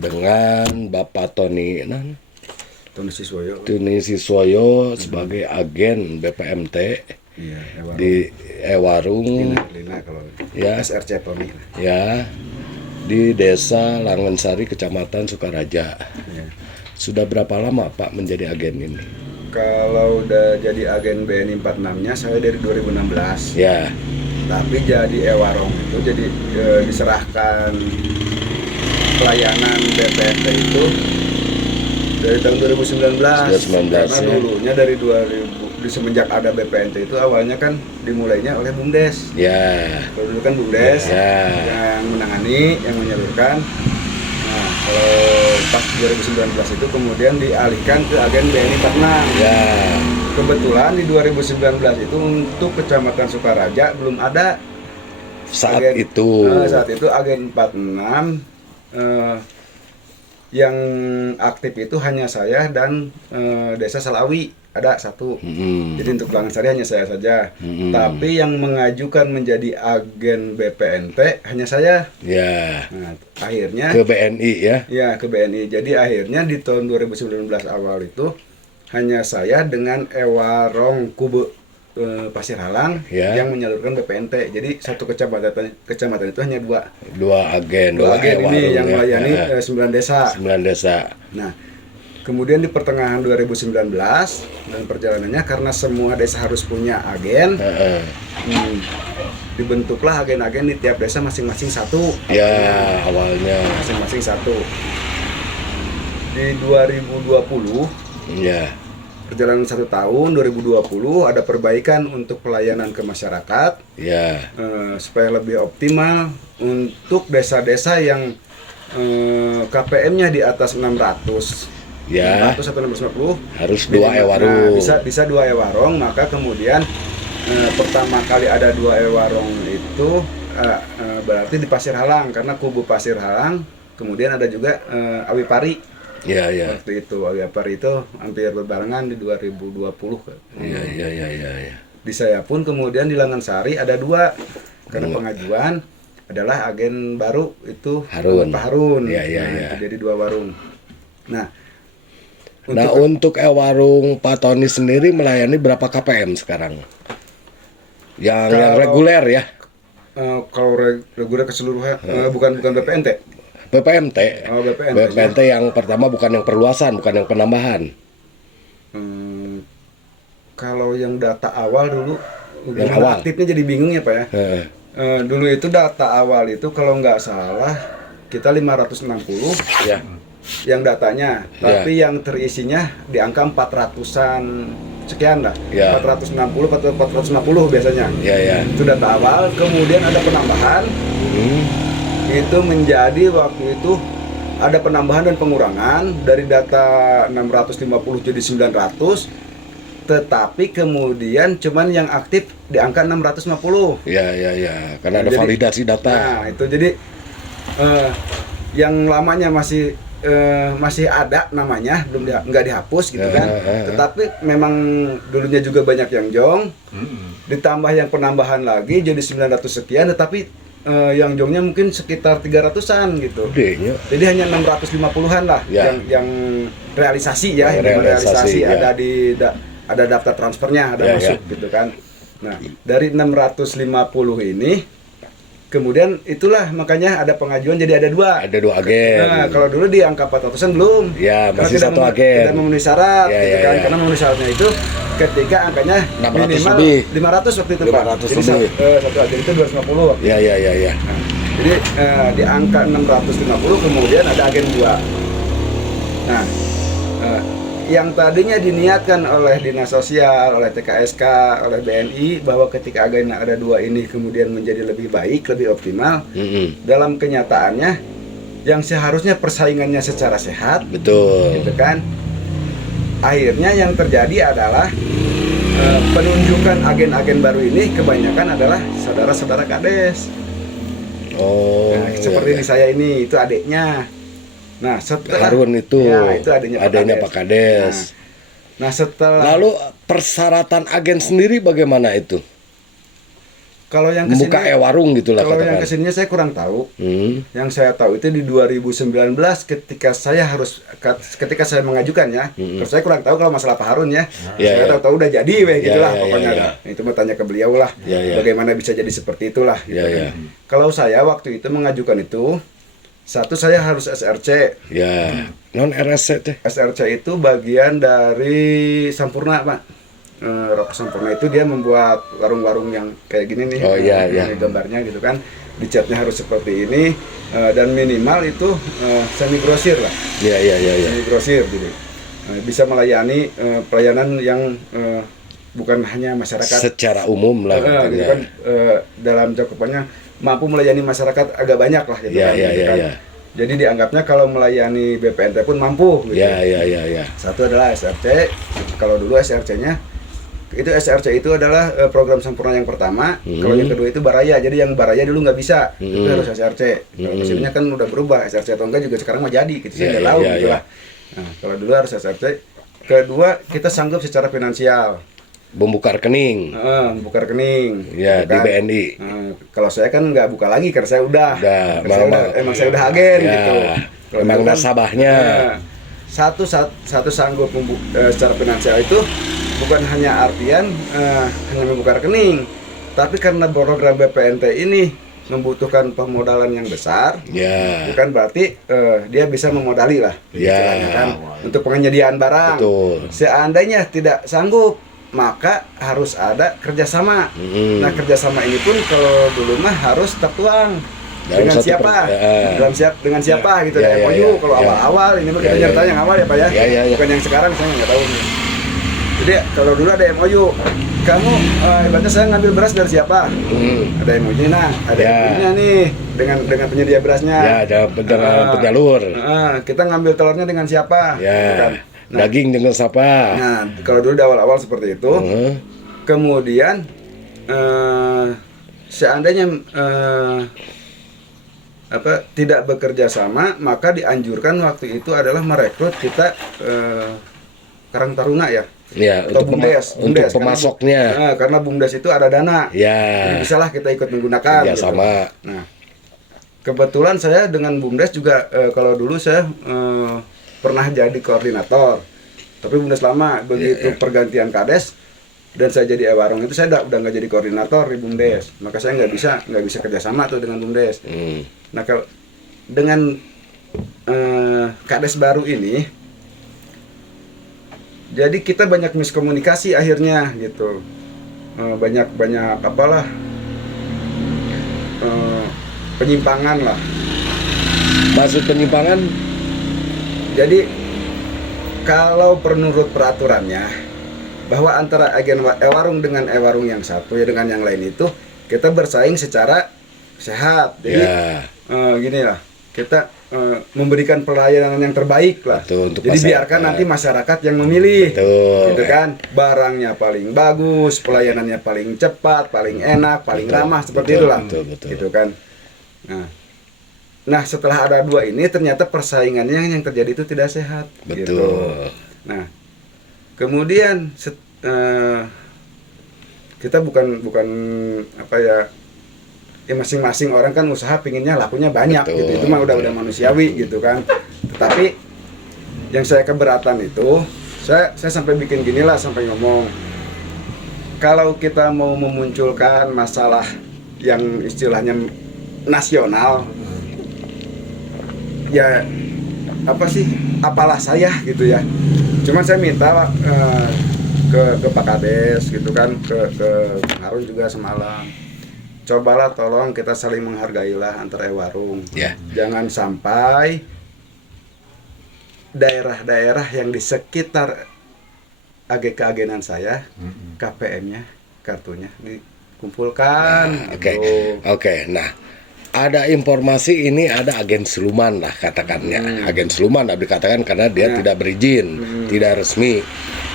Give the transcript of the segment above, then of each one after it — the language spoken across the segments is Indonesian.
dengan Bapak Tony Tony Siswoyo sebagai agen BPMT Iya, di Ewarung Lina kalau ya, SRC Tony. ya, di Desa Langensari, Kecamatan Sukaraja. Ya. Sudah berapa lama Pak menjadi agen ini? Kalau udah jadi agen BNI 46-nya saya dari 2016. Ya, Tapi jadi Ewarong itu jadi diserahkan pelayanan BPNT itu dari tahun 2019. Karena ya. dulunya dari 2000 semenjak ada BPNT itu awalnya kan dimulainya oleh BUMDes. Ya, Kalau dulu kan BUMDes ya, yang menangani, yang menyalurkan. Nah, kalau pas 2019 itu kemudian dialihkan ke agen BNI 46. ya. Kebetulan di 2019 itu untuk Kecamatan Sukaraja belum ada Saat agen, itu. saat itu agen 46 yang aktif itu hanya saya dan Desa Salawi ada satu. Jadi untuk Langensari hanya saya saja. Tapi yang mengajukan menjadi agen BPNT hanya saya. Ya. Nah, akhirnya Ke BNI ya. Ya, ke BNI. Jadi akhirnya di tahun 2019 awal itu hanya saya dengan Ewarong Kube Pasir Halang Ya. yang menyalurkan BPNT. Jadi satu kecamatan itu hanya Dua agen agen ini yang ya. melayani Ya. 9 desa. 9 desa. Nah, kemudian di pertengahan 2019 dan perjalanannya karena semua desa harus punya agen, dibentuklah agen-agen di tiap desa masing-masing satu. Ya, awalnya. Masing-masing satu. Di 2020 Ya. perjalanan 1 tahun 2020 ada perbaikan untuk pelayanan ke masyarakat Ya. supaya lebih optimal untuk desa-desa yang KPM-nya di atas 600 Ya. 600 atau 650 Harus 2 Ewarung. Nah, bisa 2 Ewarong, maka kemudian pertama kali ada 2 Ewarong itu berarti di Pasir Halang karena kubu Pasir Halang, kemudian ada juga Awipari. Ya, ya. Waktu itu Awipari itu hampir berbarengan di 2020. Ya. Di saya pun kemudian di Langensari ada 2 karena pengajuan adalah agen baru itu Harun. Pak Harun. Ya. Jadi 2 warung. Nah, untuk Ewarung Pak Tony sendiri melayani berapa KPM sekarang? Yang reguler ya? Kalau reguler keseluruhan bukan BPNT. BPMT. Oh, BPMT yang pertama bukan yang perluasan, bukan yang penambahan. Kalau yang data awal dulu, yang awal aktifnya jadi bingung ya Pak ya. Dulu itu data awal itu kalau nggak salah kita 560 ya. Yang datanya, tapi yang terisinya di angka 400-an sekian lah. Ya. 460 atau 450 biasanya. Ya. Itu data awal, kemudian ada penambahan. Itu menjadi waktu itu ada penambahan dan pengurangan dari data 650 jadi 900, tetapi kemudian cuman yang aktif di angka 650. Ya, karena ada validasi data. Nah, itu jadi yang lamanya masih ada namanya, nggak dihapus gitu kan. Tetapi memang dulunya juga banyak yang jong. Ditambah yang penambahan lagi jadi 900 sekian, tetapi yang jongnya mungkin sekitar 300-an gitu. Jadi hanya 650-an lah yang realisasi ya, yang realisasi ya. Ada daftar transfernya, ada masuk gitu kan. Nah, dari 650 ini kemudian itulah makanya ada pengajuan jadi ada 2. Ada 2 agen. Nah, kalau dulu di angka 400-an belum. Ya, masih satu agen. Tidak memenuhi syarat gitu kan. Karena memenuhi syaratnya itu ketika angkanya 600 minimal lebih. 500 waktu itu Pak. 500 jadi lebih. satu agen itu 250 waktu Ya. Nah, jadi di angka 650 kemudian ada agen 2. Nah, yang tadinya diniatkan oleh Dinas Sosial, oleh TKSK, oleh BNI bahwa ketika agen ada 2 ini kemudian menjadi lebih baik, lebih optimal. Dalam kenyataannya yang seharusnya persaingannya secara sehat, betul, gitu kan. Akhirnya yang terjadi adalah penunjukan agen-agen baru ini kebanyakan adalah saudara-saudara kades. Seperti di saya ini, itu adiknya. Nah, setelah Harun itu, itu adanya Pak Kades. Nah, setelah lalu persyaratan agen sendiri bagaimana itu? Kalau yang membuka kesini, warung gitulah kalau yang katakan. kesininya saya kurang tahu. Hmm. Yang saya tahu itu di 2019 ketika saya mengajukan ya. Terus saya kurang tahu kalau masalah Pak Harun ya. Ya, Saya ya. tahu udah jadi gitulah ya, pokoknya. ya. Itu mau tanya ke beliau lah. Ya, ya. Bagaimana bisa jadi seperti itulah gitu Ya, kan. ya. Kalau saya waktu itu mengajukan itu, satu saya harus SRC. Ya, non RSC teh. SRC itu bagian dari Sampurna, Pak. Rokok Sampurna itu dia membuat warung-warung yang kayak gini nih. Oh, iya, iya. Ini gambarnya gitu kan. Dicatnya harus seperti ini dan minimal itu semi grosir lah. Ya, ya, ya, ya. Semi grosir gitu. Bisa melayani pelayanan yang bukan hanya masyarakat Secara umum lah. gitu katanya. kan, dalam cakupannya mampu melayani masyarakat agak banyak lah gitu Ya, kan. ya, gitu ya, kan. ya. Jadi dianggapnya kalau melayani BPNT pun mampu gitu. Ya, ya, ya, ya. Satu adalah SRC. Kalau dulu SRC-nya itu SRC itu adalah program Sampurna yang pertama. Kalau yang kedua itu Baraya. Jadi yang Baraya dulu nggak bisa, itu harus SRC. Kalau mesinnya kan udah berubah, SRC atau enggak juga sekarang mah jadi gitu. Saya nggak tahu gitu lah. Nah, kalau dulu harus SRC. Kedua, kita sanggup secara finansial. Membuka rekening. Buka rekening. Ya, gitu di kan. BNI. Kalau saya kan nggak buka lagi karena saya udah. Emang saya udah agen Ya, gitu. Kalau emang dulu kan, nasabahnya. satu sanggup secara finansial itu bukan hanya artian hanya membuka rekening, tapi karena program BPNT ini membutuhkan pemodalan yang besar, Ya. bukan berarti dia bisa memodali lah, Ya. istilahnya kan, untuk penyediaan barang. Betul. Seandainya tidak sanggup, maka harus ada kerjasama. Nah, kerjasama ini pun kalau dulu mah harus tertuang. Dalam Dengan satu siapa? Dengan siapa gitu Ya, ya, ya, MOU ya. kalau Ya. awal-awal ini mah kita Ya, ya, nyertain ya. yang awal ya Pak ya. Ya, ya, ya. Bukan yang sekarang saya nggak tahu. Jadi kalau dulu ada MOU, kamu ibaratnya saya ngambil beras dari siapa? Ada MOU nah, ada Ya. MOU-nya nih dengan penyedia berasnya. Ya, ada penyalur. Kita ngambil telurnya dengan siapa? Gitu kan. Ya. Daging dengan siapa? Nah, kalau dulu di awal-awal seperti itu, kemudian seandainya tidak bekerja sama, maka dianjurkan waktu itu adalah merekrut kita Karang Taruna ya. Ya, Atau untuk BUMDes, untuk BUMDes, pemasoknya. karena BUMDes itu ada dana. Ya. Jadi bisalah kita ikut menggunakan. Ya, gitu. sama. Nah, kebetulan saya dengan BUMDes juga kalau dulu saya pernah jadi koordinator. Tapi BUMDes lama, begitu pergantian Kades dan saya jadi warung itu saya udah nggak jadi koordinator di BUMDes. Maka saya nggak bisa kerjasama tuh dengan BUMDes. Nah, kalau dengan Kades baru ini, jadi kita banyak miskomunikasi akhirnya gitu, banyak apalah penyimpangan lah. Maksud penyimpangan? Jadi kalau menurut peraturannya bahwa antara agen warung dengan warung yang satu ya dengan yang lain itu kita bersaing secara sehat. Jadi gini lah, kita memberikan pelayanan yang terbaik lah. Betul, untuk jadi masyarakat. biarkan nanti masyarakat yang memilih. Betul. Gitu kan, barangnya paling bagus, pelayanannya paling cepat, paling enak, paling ramah seperti itulah. Betul. Gitu kan. Nah, setelah ada dua ini ternyata persaingannya yang terjadi itu tidak sehat. Betul. Gitu. Nah, kemudian kita bukan apa ya, masing-masing orang kan usaha pinginnya lakunya banyak. Betul, gitu. Itu mah udah manusiawi gitu kan. Tetapi yang saya keberatan itu, saya sampai bikin gini lah, sampai ngomong kalau kita mau memunculkan masalah yang istilahnya nasional, ya apalah saya gitu ya. Cuman saya minta ke Pak Kades gitu kan, ke Harun juga semalam, cobalah tolong kita saling menghargailah antara warung. Jangan sampai daerah-daerah yang di sekitar keagenan saya, KPM-nya, kartunya dikumpulkan. Oke. Nah, ada informasi ini ada agen siluman lah katakannya. Agen siluman dikatakan karena dia tidak berizin, tidak resmi.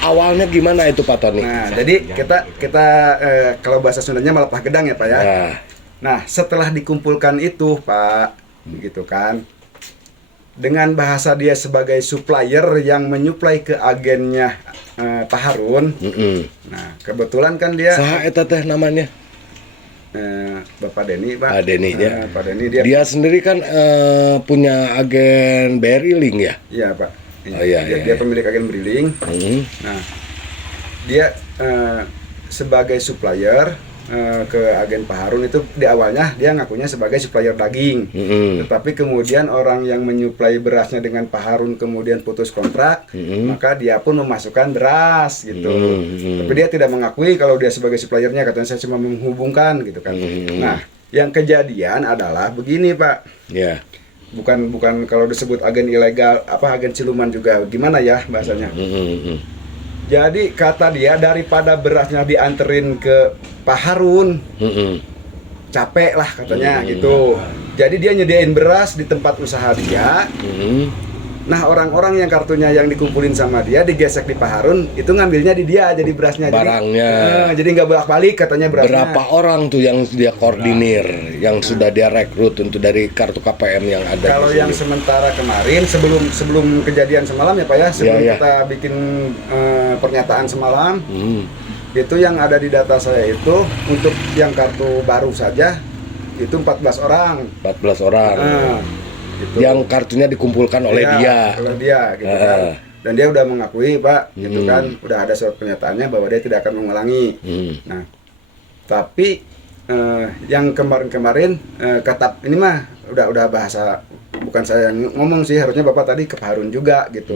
Awalnya gimana itu Pak Tony? Nah, jadi kita kalau bahasa Sundanya malepah gedang ya Pak ya. Nah, setelah dikumpulkan itu Pak, gitu kan, dengan bahasa dia sebagai supplier yang menyuplai ke agennya Pak Harun. Nah, kebetulan kan dia saha eta teh namanya? Bapak Denny, Pak. Pak Denny, ya. Pak Denny dia Sendiri kan punya agen BRI Link ya? iya, Pak. Oh, iya, Dia pemilik agen Briling. Nah, dia sebagai supplier ke agen Pak Harun itu di awalnya dia ngakunya sebagai supplier daging. Tetapi kemudian orang yang menyuplai berasnya dengan Pak Harun kemudian putus kontrak, maka dia pun memasukkan beras gitu. Tapi dia tidak mengakui kalau dia sebagai suppliernya, katanya saya cuma menghubungkan gitu kan. Nah, yang kejadian adalah begini, Pak. Ya. Bukan kalau disebut agen ilegal, agen siluman juga gimana ya bahasanya. Jadi kata dia daripada berasnya dianterin ke Pak Harun, capek lah katanya gitu. Jadi dia nyediain beras di tempat usaha dia. Nah, orang-orang yang kartunya yang dikumpulin sama dia digesek di Pak Harun, itu ngambilnya di dia jadi berasnya. Barangnya. Jadi nggak bolak-balik katanya berasnya. Berapa orang tuh yang dia koordinir, yang sudah dia rekrut untuk dari kartu KPM yang ada? Kalau yang sementara kemarin sebelum kejadian semalam ya Pak ya, sebelum kita bikin pernyataan semalam, itu yang ada di data saya itu untuk yang kartu baru saja itu 14 orang. 14 orang. Gitu. Yang kartunya dikumpulkan oleh dia. Oleh dia gitu kan. Dan dia udah mengakui, Pak, gitu kan, udah ada surat pernyataannya bahwa dia tidak akan mengulangi. Nah, tapi yang kemarin-kemarin kata ini mah udah bahasa, bukan saya yang ngomong sih, harusnya Bapak tadi ke Pak Harun juga gitu.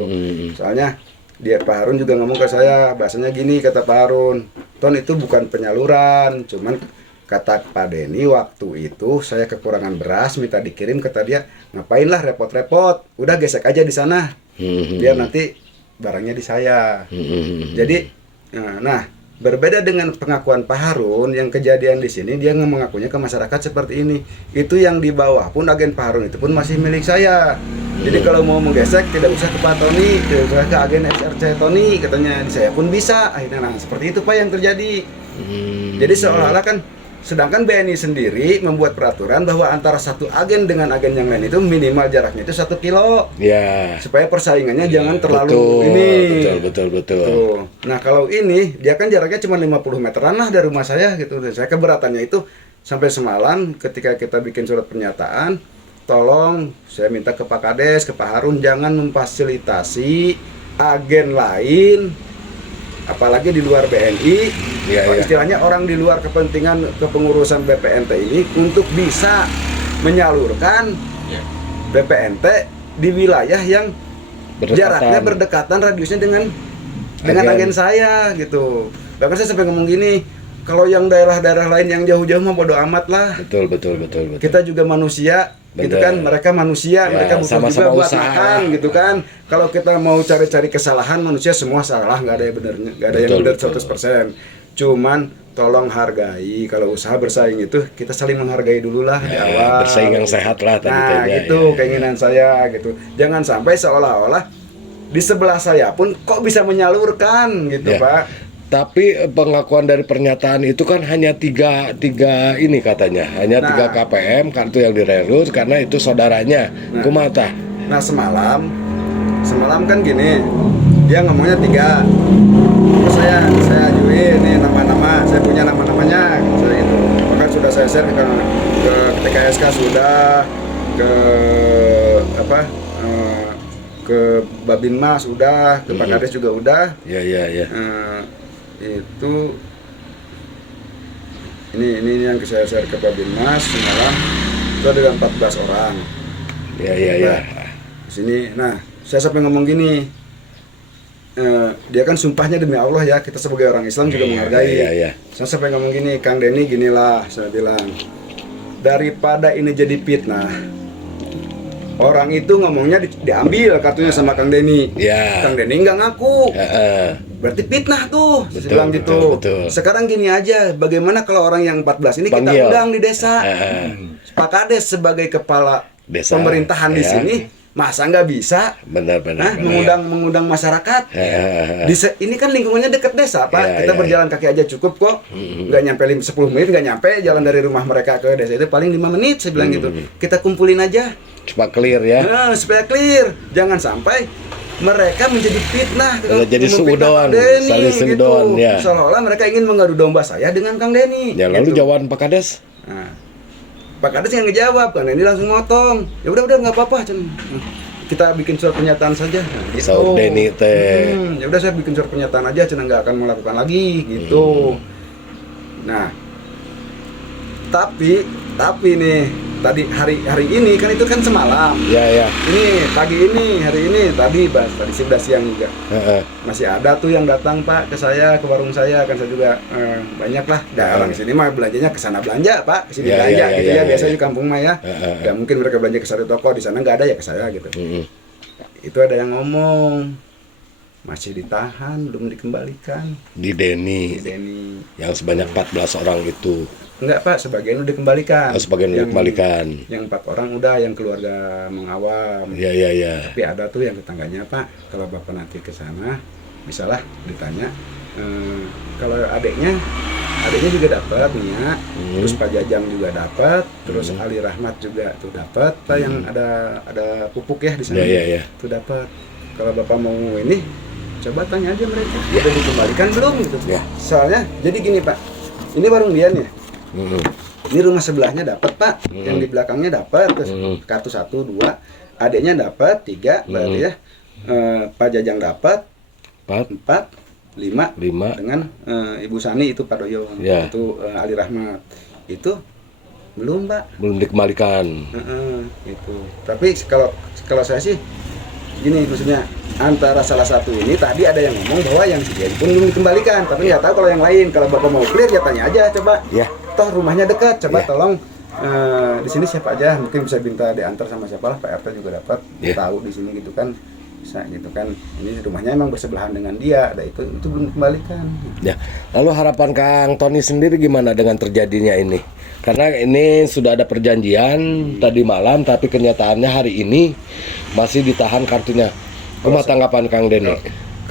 Soalnya dia Pak Harun juga ngomong ke saya, bahasanya gini kata Pak Harun, Ton itu bukan penyaluran, cuman kata Pak Denny waktu itu saya kekurangan beras, minta dikirim, kata dia ngapain lah repot-repot, udah gesek aja di sana, biar nanti barangnya di saya. Jadi, nah berbeda dengan pengakuan Pak Harun yang kejadian di sini, dia mengakunya ke masyarakat seperti ini. Itu yang di bawah pun agen Pak Harun itu pun masih milik saya. Jadi kalau mau menggesek tidak usah ke Pak Tony, tidak usah ke agen SRC Tony, katanya di saya pun bisa. Akhirnya nah seperti itu Pak yang terjadi. Jadi seolah-olah kan, sedangkan BNI sendiri membuat peraturan bahwa antara satu agen dengan agen yang lain itu minimal jaraknya itu 1 kilo. Ya. Supaya persaingannya jangan terlalu ini. Betul. Tuh. Nah, kalau ini dia kan jaraknya cuma 50 meteran lah dari rumah saya gitu. Dan saya keberatannya itu sampai semalam ketika kita bikin surat pernyataan, tolong saya minta ke Pak Kades, ke Pak Harun jangan memfasilitasi agen lain apalagi di luar BNI, istilahnya orang di luar kepentingan kepengurusan BPNT ini untuk bisa menyalurkan BPNT di wilayah yang jaraknya berdekatan radiusnya dengan agen saya gitu. Bahkan saya sampai ngomong gini, kalau yang daerah-daerah lain yang jauh-jauh mah bodo amat lah. Betul. Kita juga manusia. Gitu kan, mereka manusia, mereka butuh juga buat makan gitu kan. Kalau kita mau cari-cari kesalahan, manusia semua salah, nggak ada yang benernya, nggak ada yang benar 100%. Cuman tolong hargai, kalau usaha bersaing itu kita saling menghargai dulu lah di awal. Bersaing yang sehat lah tadi. Nah gitu keinginan saya gitu. Jangan sampai seolah-olah di sebelah saya pun kok bisa menyalurkan gitu Pak. Tapi pengakuan dari pernyataan itu kan hanya tiga ini katanya, hanya 3 KPM kartu yang direkrut karena itu saudaranya. Kumata. Nah semalam kan gini, dia ngomongnya 3. Saya ajuin nih nama-nama, saya punya nama-namanya, saya gitu. Bahkan sudah saya share ke TKSK sudah, ke Babinmas udah, ke Pak Kades juga udah. Iya. Itu ini yang saya share ke Babinmas semalam itu ada 14 orang. Iya. Di sini, nah saya sampai ngomong gini, dia kan sumpahnya demi Allah ya, kita sebagai orang Islam juga menghargai. Iya. Saya sampai ngomong gini, Kang Denny ginilah, saya bilang daripada ini jadi fitnah. Orang itu ngomongnya diambil kartunya sama Kang Denny. Kang Denny nggak ngaku. Berarti fitnah tuh. Saya bilang gitu. Betul. Sekarang gini aja, bagaimana kalau orang yang 14 ini kita undang di desa? Pak Kades sebagai kepala desa, pemerintahan di sini, masa nggak bisa? Benar. Mengundang masyarakat. Ini kan lingkungannya dekat desa, Pak. Kita berjalan kaki aja cukup kok. Nggak nyampe 10 menit, nggak nyampe jalan dari rumah mereka ke desa itu paling 5 menit. Saya bilang gitu. Kita kumpulin aja. Supaya clear ya. Supaya clear. Jangan sampai mereka menjadi fitnah. Jadi suudon, saling suudon ya. Seolah-olah mereka ingin mengadu domba saya dengan Kang Denny. Ya lalu jawaban Pak Kades? Nah, Pak Kades yang ngejawab, kan ini langsung motong. Ya udah nggak apa-apa, kita bikin surat pernyataan saja. Nah, gitu. Saud Deni teh. Ya udah saya bikin surat pernyataan aja, nggak akan melakukan lagi gitu. Nah, tapi nih tadi hari ini kan itu kan semalam. Ya. Ini pagi ini, hari ini, tadi sudah siang juga. Masih ada tuh yang datang Pak ke saya, ke warung saya, kan saya juga banyak lah. Orang sini mah belanjanya ke sana belanja Pak, ke sini belanja gitu ya. Biasanya di kampung mah ya. Gak mungkin mereka belanja ke satu toko, di sana nggak ada ya ke saya gitu. Itu ada yang ngomong masih ditahan, belum dikembalikan. Di Deni. Yang sebanyak 14 orang itu. Enggak Pak, sebagian udah dikembalikan. Sebagian udah dikembalikan. Yang 4 orang udah, yang keluarga mengawam. Iya. Tapi ada tuh yang tetangganya Pak, kalau Bapak nanti ke sana, bisalah ditanya. Kalau adiknya juga dapat Nia, terus Pak Jajang juga dapat, terus Ali Rahmat juga tuh dapat. Pak yang ada pupuk ya di sana. Iya. Tuh dapat. Kalau Bapak mau ini, coba tanya aja mereka. Udah dikembalikan belum gitu. Ya. Soalnya jadi gini Pak, ini warung dia nih. Ini rumah sebelahnya dapat Pak, yang di belakangnya dapat, terus kartu 1, 2, adiknya dapat 3, berarti ya. Pak Jajang dapat 4, 5 dengan Ibu Sani itu Pak Doyong, itu Ali Rahmat. Itu belum Pak. Belum dikembalikan. Itu. Tapi kalau saya sih gini, maksudnya antara salah satu ini tadi ada yang ngomong bahwa yang sekian pun belum dikembalikan, tapi nggak tahu kalau yang lain. Kalau Bapak mau clear ya tanya aja coba. Toh rumahnya dekat, coba tolong di sini siapa aja, mungkin bisa minta diantar sama siapa lah, Pak RT juga dapat tahu di sini gitu kan, bisa gitu kan. Ini rumahnya emang bersebelahan dengan dia, ada itu belum dikembalikan. Ya. Lalu harapan Kang Tony sendiri gimana dengan terjadinya ini? Karena ini sudah ada perjanjian tadi malam, tapi kenyataannya hari ini masih ditahan kartunya. Apa tanggapan Kang Deni?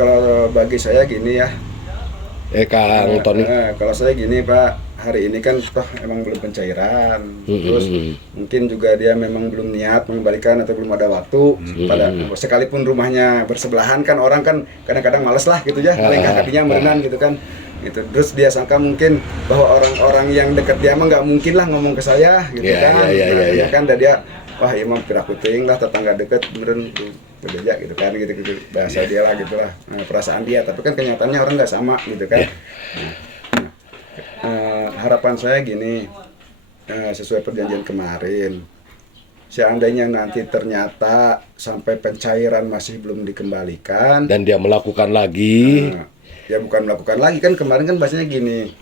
Kalau bagi saya gini ya, Kang Tony. Kalau saya gini Pak, hari ini kan toh emang belum pencairan, terus mungkin juga dia memang belum niat mengembalikan atau belum ada waktu. Pada sekalipun rumahnya bersebelahan kan, orang kan kadang-kadang males lah gitu ya, melengkah kakinya merenang gitu kan. Gitu. Terus dia sangka mungkin bahwa orang-orang yang dekat dia mah nggak mungkin lah ngomong ke saya gitu kan. Ya kan dia wah imam kira kuting lah, tetangga dekat beneran berbeda gitu kan, gitu bahasa dia lah gitulah, perasaan dia, tapi kan kenyataannya orang nggak sama gitu kan. Harapan saya gini, sesuai perjanjian kemarin, seandainya nanti ternyata sampai pencairan masih belum dikembalikan dan dia melakukan lagi, ya bukan melakukan lagi kan, kemarin kan bahasanya gini,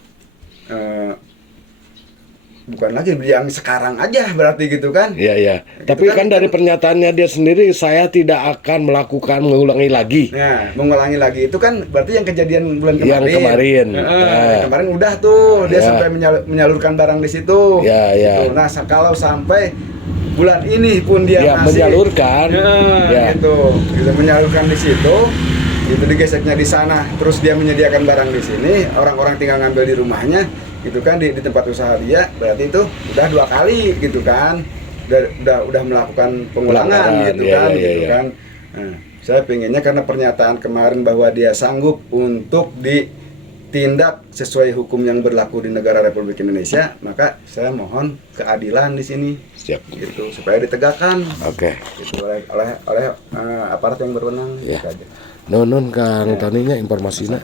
bukan lagi yang sekarang aja berarti gitu kan. Iya. Gitu. Tapi kan dari pernyataannya dia sendiri, saya tidak akan mengulangi lagi. Nah, mengulangi lagi itu kan berarti yang kejadian bulan kemarin. Yang kemarin. Kemarin udah tuh dia sampai menyalurkan barang di situ. Iya. Nah, kalau sampai bulan ini pun dia masih menyalurkan, gitu menyalurkan di situ, itu digeseknya di sana, terus dia menyediakan barang di sini, orang-orang tinggal ngambil di rumahnya. Gitu kan, di tempat usaha dia, berarti itu udah 2 kali gitu kan, udah melakukan pengulangan gitu kan. Nah, saya pengennya karena pernyataan kemarin bahwa dia sanggup untuk ditindak sesuai hukum yang berlaku di negara Republik Indonesia, maka saya mohon keadilan di sini. Siap. Gitu supaya ditegakkan. Gitu, oleh aparat yang berwenang. Gitu aja. Nun Kang Tony nya informasinya.